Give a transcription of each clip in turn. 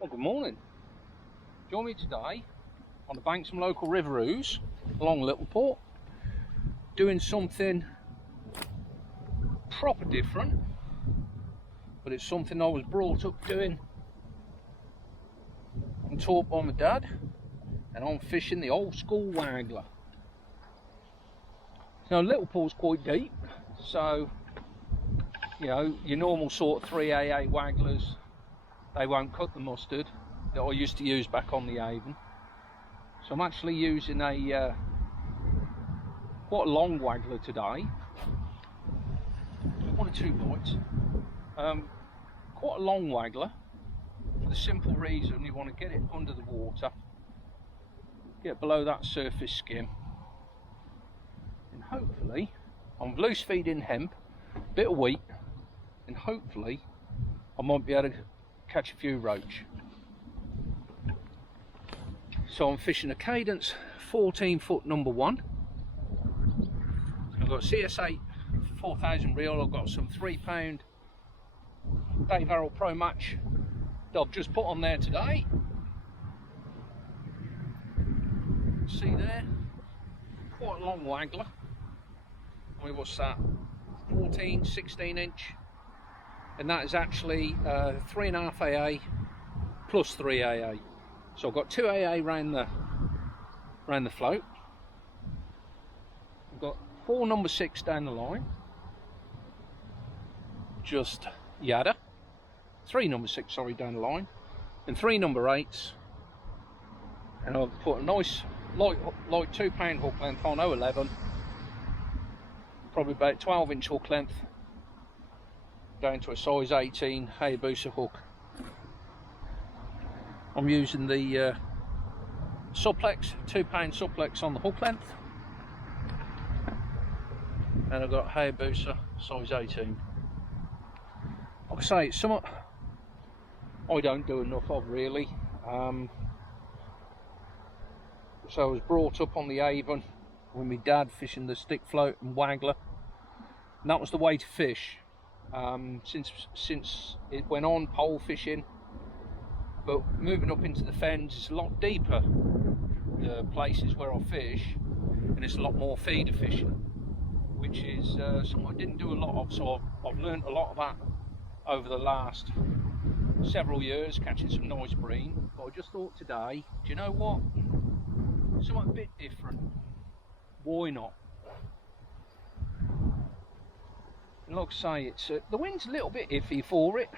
Well, good morning. Join me today on the banks of some local river ouse along Littleport, doing something proper different, but it's something I was brought up doing. I'm taught by my dad, and I'm fishing the old school waggler. Now, Littleport's quite deep, so you know your normal sort of 3AA wagglers, they won't cut the mustard that I used to use back on the Avon. So I'm actually using a quite a long waggler today. One or two bites. Quite a long waggler for the simple reason you want to get it under the water, get below that surface skim, and hopefully I'm loose feeding hemp, bit of wheat, and hopefully I might be able to catch a few roach. So I'm fishing a Cadence 14-foot number one. I've got CSA 4000 reel. I've got some 3-pound Dave Harrell Pro Match that I've just put on there today. See there, quite a long waggler. I mean, what's that? 16 inch, and that is actually 3.5 AA plus 3 AA. So I've got 2 AA round the float. I've got 4 number 6 down the line, just yada. 3 number 6, sorry, down the line, and 3 number 8s. And I've put a nice light 2-pound hook length on 011, probably about 12-inch hook length, down to a size 18 Hayabusa hook. I'm using the suplex, 2-pound suplex on the hook length, and I've got Hayabusa size 18. Like I say, it's something I don't do enough of, really. So I was brought up on the Avon with my dad fishing the stick float and waggler, and that was the way to fish. Since it went on pole fishing, but moving up into the fens, it's a lot deeper, the places where I fish, and it's a lot more feeder fishing, which is something I didn't do a lot of. So I've learned a lot of that over the last several years, catching some nice bream. But I just thought today, do you know what, something a bit different, why not? And like I say, it's the wind's a little bit iffy for it,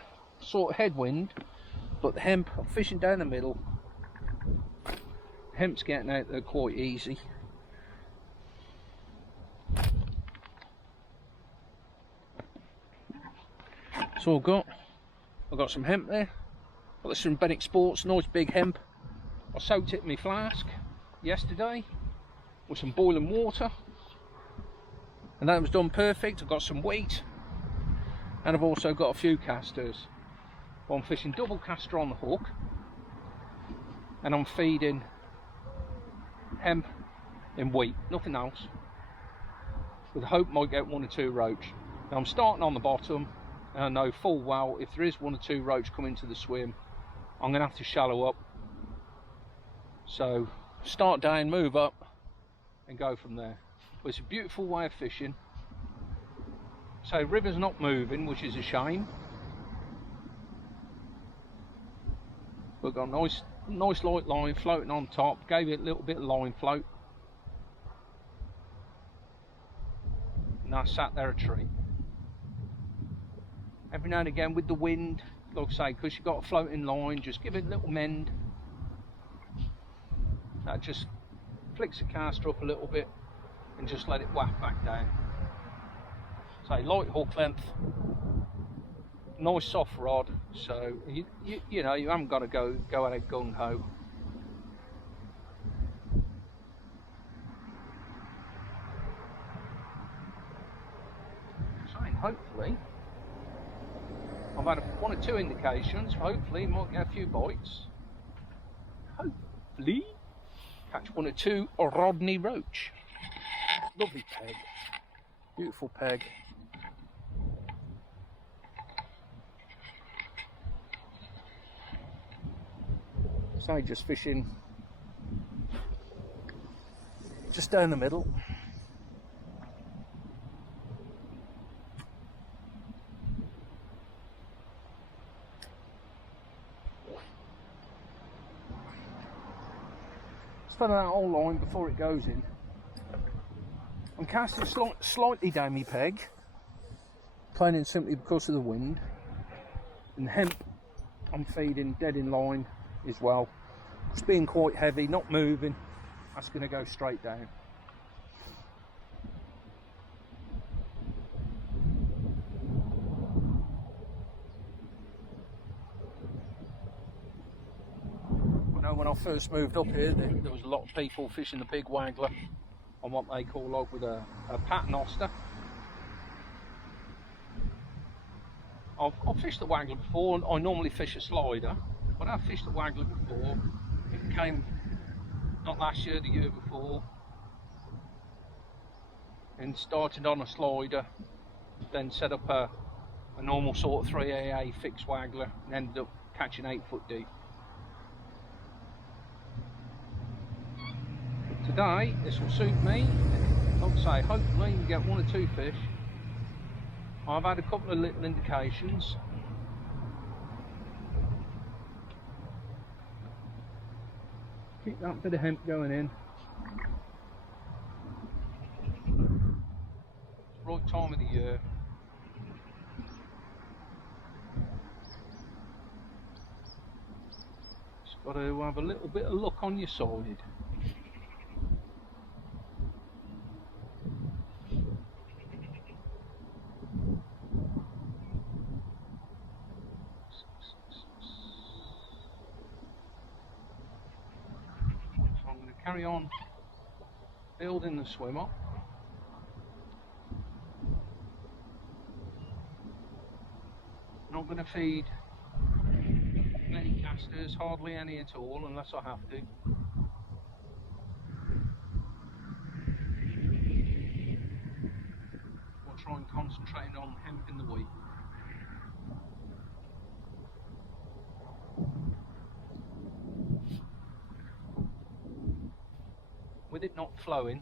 sort of headwind, but the hemp, I'm fishing down the middle, hemp's getting out there quite easy. So I've got some hemp there. Got this from Bennett Sports, nice big hemp. I soaked it in my flask yesterday with some boiling water, and that was done perfect. I've got some wheat, and I've also got a few casters. Well, I'm fishing double caster on the hook, and I'm feeding hemp and wheat, nothing else, with the hope I might get 1 or 2 roach. Now I'm starting on the bottom, and I know full well if there is 1 or 2 roach coming to the swim, I'm going to have to shallow up. So start down, move up, and go from there. But it's a beautiful way of fishing. So river's not moving, which is a shame. We've got a nice light line floating on top. Gave it a little bit of line float, and I sat there a treat. Every now and again with the wind, like I say, because you've got a floating line, just give it a little mend. That just flicks the caster up a little bit and just let it whack back down. So light hook length, nice soft rod, so you know you haven't got to go at it gung ho. So hopefully I've had 1 or 2 indications. Hopefully might get a few bites. Hopefully catch 1 or 2 Rodney roach. Lovely peg, beautiful peg. So just fishing just down the middle. Spanning that whole line before it goes in. I'm casting slightly down my peg, plain and simply because of the wind. And hemp I'm feeding dead in line as well. It's being quite heavy, not moving, that's going to go straight down. When I first moved up here, there was a lot of people fishing the big waggler on what they call log with a paternoster. I've fished the waggler before, and I normally fish a slider, but I've fished the waggler before. It came not last year, the year before, and started on a slider, then set up a normal sort of 3AA fixed waggler, and ended up catching 8 foot deep. Today, this will suit me. Like I say, hopefully you can get 1 or 2 fish. I've had a couple of little indications. Keep that bit of hemp going in. It's the right time of the year. Just got to have a little bit of luck on your side. Carry on building the swimmer. Not going to feed many casters, hardly any at all, unless I have to. I'll try and concentrate on hemp in the week. With it not flowing,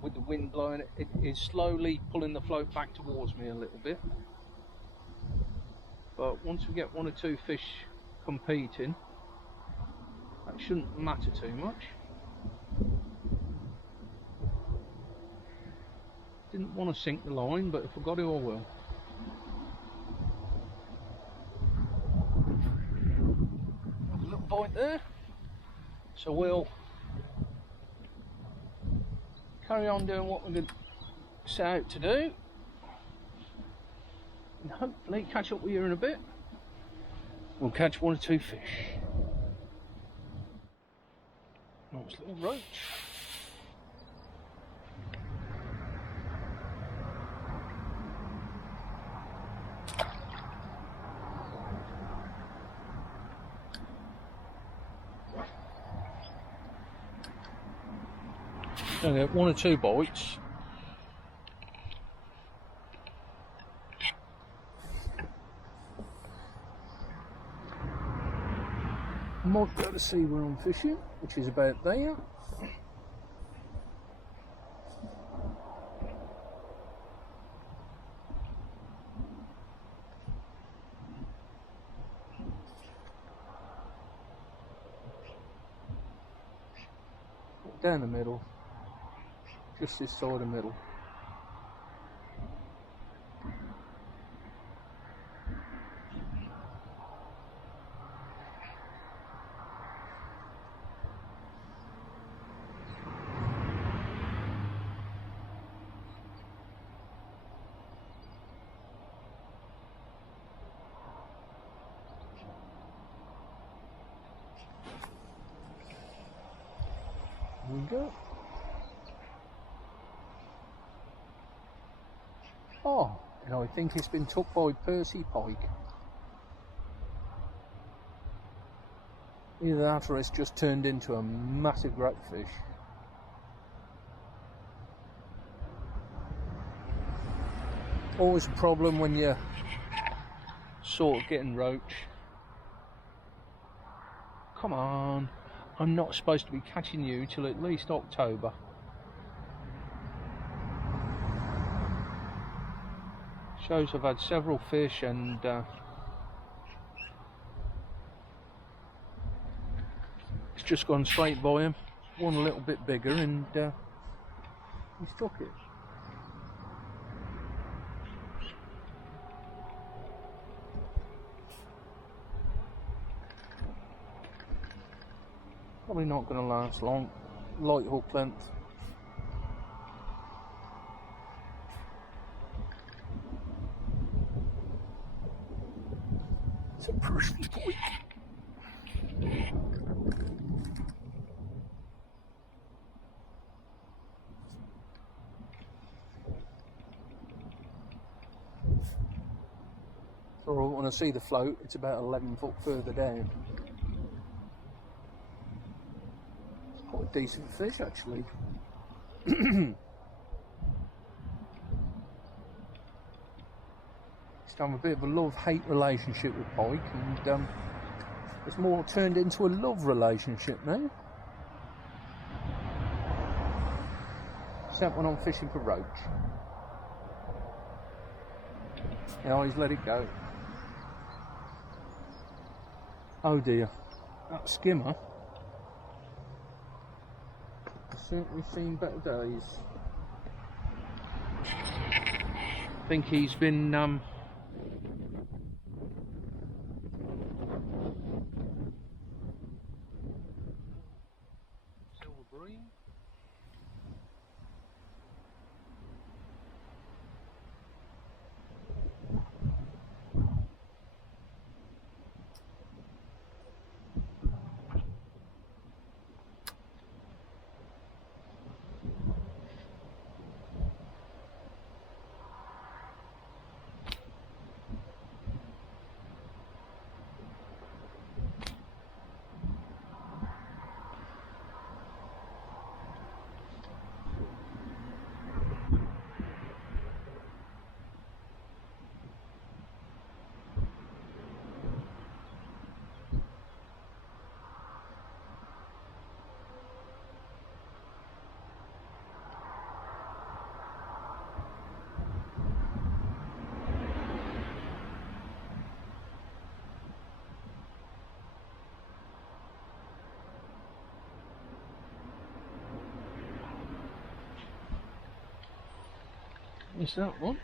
with the wind blowing, it is slowly pulling the float back towards me a little bit. But once we get 1 or 2 fish competing, that shouldn't matter too much. Didn't want to sink the line, but if I got to, I will. There's a little bite there, so we'll carry on doing what we're going to set out to do, and hopefully catch up with you in a bit. We'll catch 1 or 2 fish. Nice little roach. I'll get 1 or 2 bites. Might be able to see where I'm fishing, which is about there. Down the middle. Just this side of the middle. There we go. Oh, and I think it's been took by Percy pike. Either that or it's just turned into a massive grapfish. Always a problem when you're sort of getting roach. come on. I'm not supposed to be catching you till at least October. Shows I've had several fish and it's just gone straight by him. One a little bit bigger and he's took it. Probably not going to last long. Light hook length. It's a person's boy. So when I see the float, it's about 11 foot further down. Quite a decent fish actually. Used to have a bit of a love-hate relationship with pike, and it's more turned into a love relationship now. Except when I'm fishing for roach. I always let it go. Oh dear, that skimmer. Certainly seen better days. I think he's been silver green. Is that one?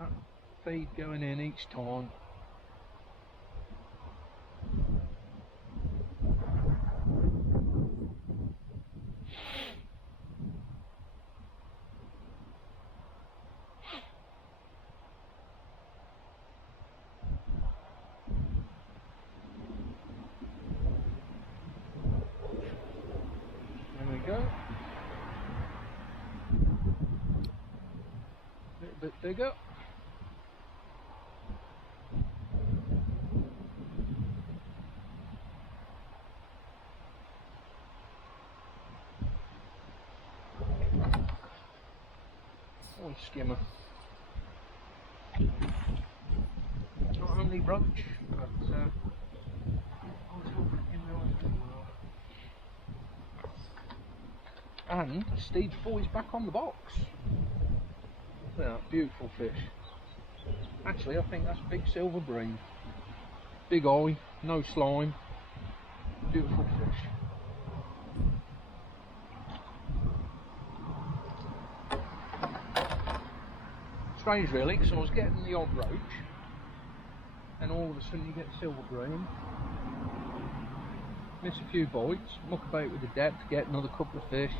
That feed going in each time. Go. A little bit bigger. Oh, skimmer. Not only roach, but and Steve's boy's back on the box. Look at that beautiful fish. Actually, I think that's big silver bream. Big eye, no slime. Beautiful fish. Strange really, because I was getting the odd roach and all of a sudden you get silver bream. Miss a few bites, muck about with the depth, get another couple of fish.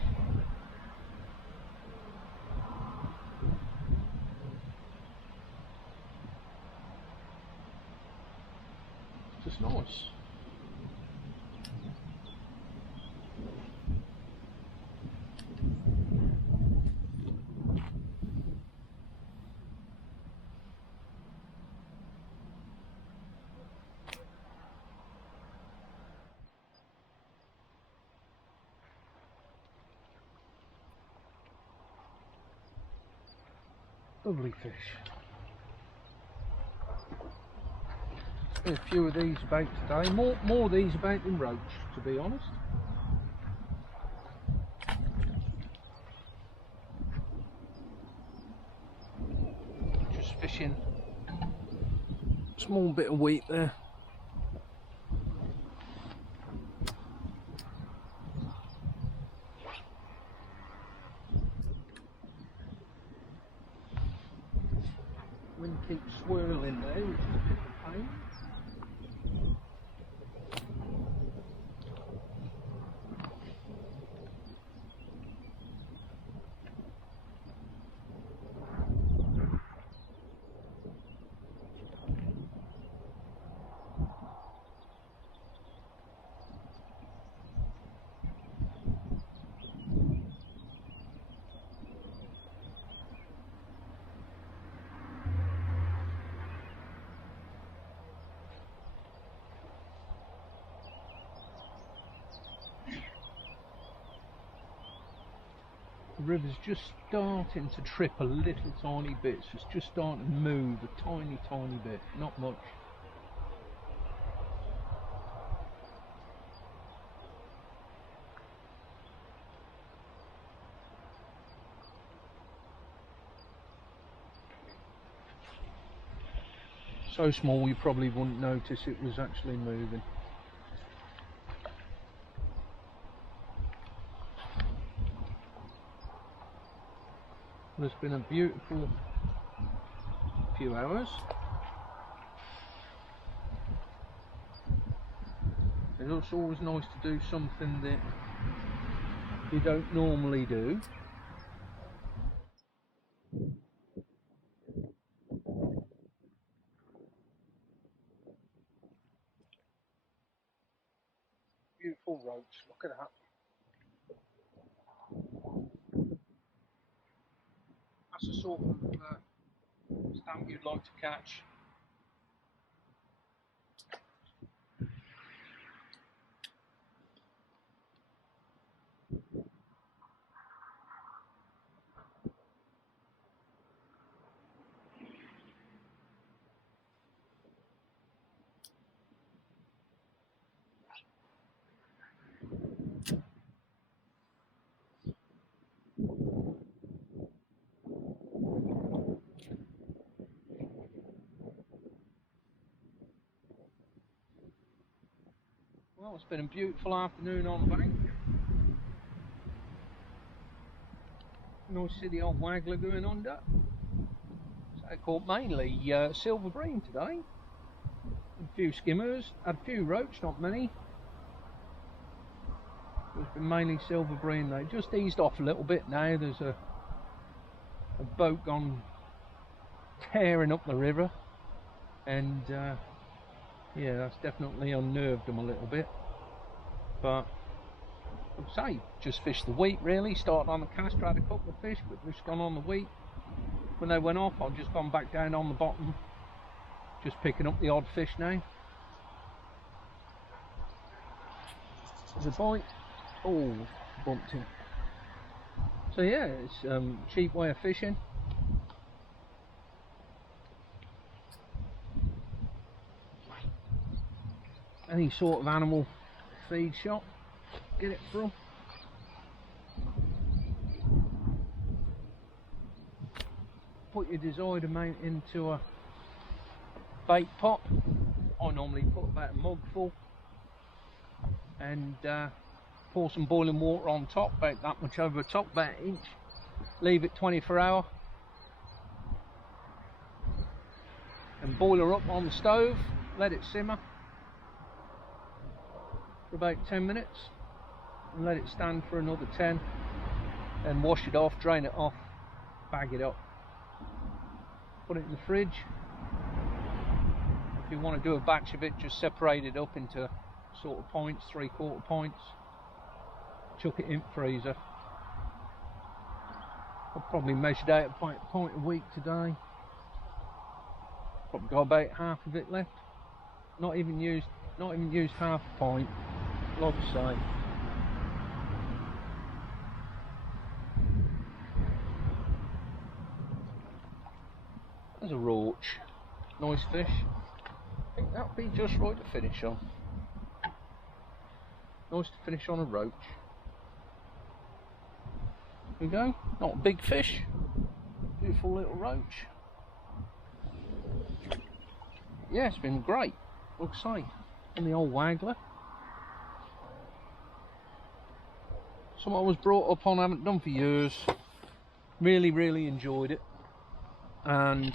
Just nice. Lovely fish. There's a few of these about today. More of these about than roach, to be honest. Just fishing. Small bit of wheat there. Wind keeps swirling there, which is a bit of a pain. The river's just starting to trip a little tiny bit, so it's just starting to move a tiny bit, not much. So small you probably wouldn't notice it was actually moving. It's been a beautiful few hours. It's always nice to do something that you don't normally do. Beautiful roach, look at that. That's the sort of stamp you'd like to catch. Well, it's been a beautiful afternoon on the bank. Nice to see the old waggler going under. So I caught mainly silver bream today. A few skimmers, had a few roach, not many. It's been mainly silver bream. They just eased off a little bit now. There's a boat gone tearing up the river, and yeah, that's definitely unnerved them a little bit. But I'd say just fished the wheat really. Started on the caster, had a couple of fish, but just gone on the wheat. When they went off, I've just gone back down on the bottom, just picking up the odd fish now. There's a bite. Oh, bumped him. So yeah, it's a cheap way of fishing. Any sort of animal feed shop, get it from. Put your desired amount into a bait pot. I normally put about a mug full, and pour some boiling water on top, about that much over the top, about an inch. Leave it 24 hours and boil her up on the stove. Let it simmer for about 10 minutes and let it stand for another 10, and wash it off, drain it off, bag it up, put it in the fridge. If you want to do a batch of it, just separate it up into sort of points, 3/4 points, chuck it in the freezer. I've probably measured out a pint a week today. Probably got about half of it left. Not even used half a pint, like I say. There's a roach. Nice fish. I think that'll be just right to finish on. Nice to finish on a roach. There we go. Not a big fish. Beautiful little roach. Yeah, it's been great. Like I say, on the old waggler. Something I was brought up on, I haven't done for years. Really enjoyed it. And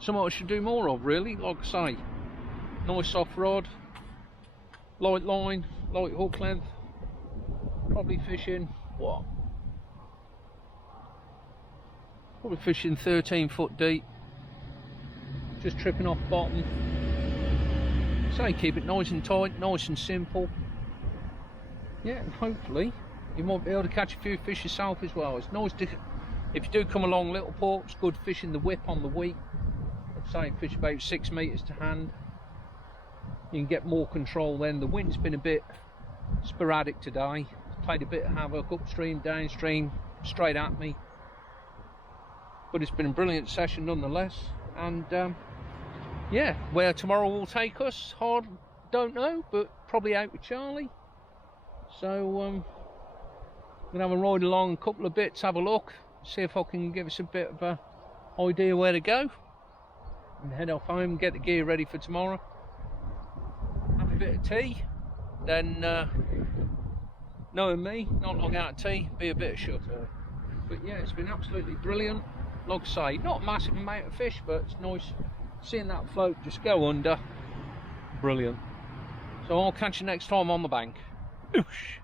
something I should do more of, really. Like I say, nice soft rod, light line, light hook length. Probably fishing, what? Probably fishing 13 foot deep. Just tripping off bottom. So keep it nice and tight, nice and simple. Yeah, and hopefully you might be able to catch a few fish yourself as well. It's nice to, if you do come along Littleport, it's good fishing the whip on the week. I'd say fish about 6 metres to hand. You can get more control then. The wind's been a bit sporadic today. Played a bit of havoc upstream, downstream, straight at me. But it's been a brilliant session nonetheless. And yeah, where tomorrow will take us, don't know, but probably out with Charlie. So I'm gonna have a ride along a couple of bits, have a look, see if I can give us a bit of a idea where to go, and head off home and get the gear ready for tomorrow. Have a bit of tea, then knowing me, not long out of tea, be a bit of shut-eye. But yeah, it's been absolutely brilliant. Like I say, not a massive amount of fish, but it's nice seeing that float just go under. Brilliant. So I'll catch you next time on the bank. Oosh.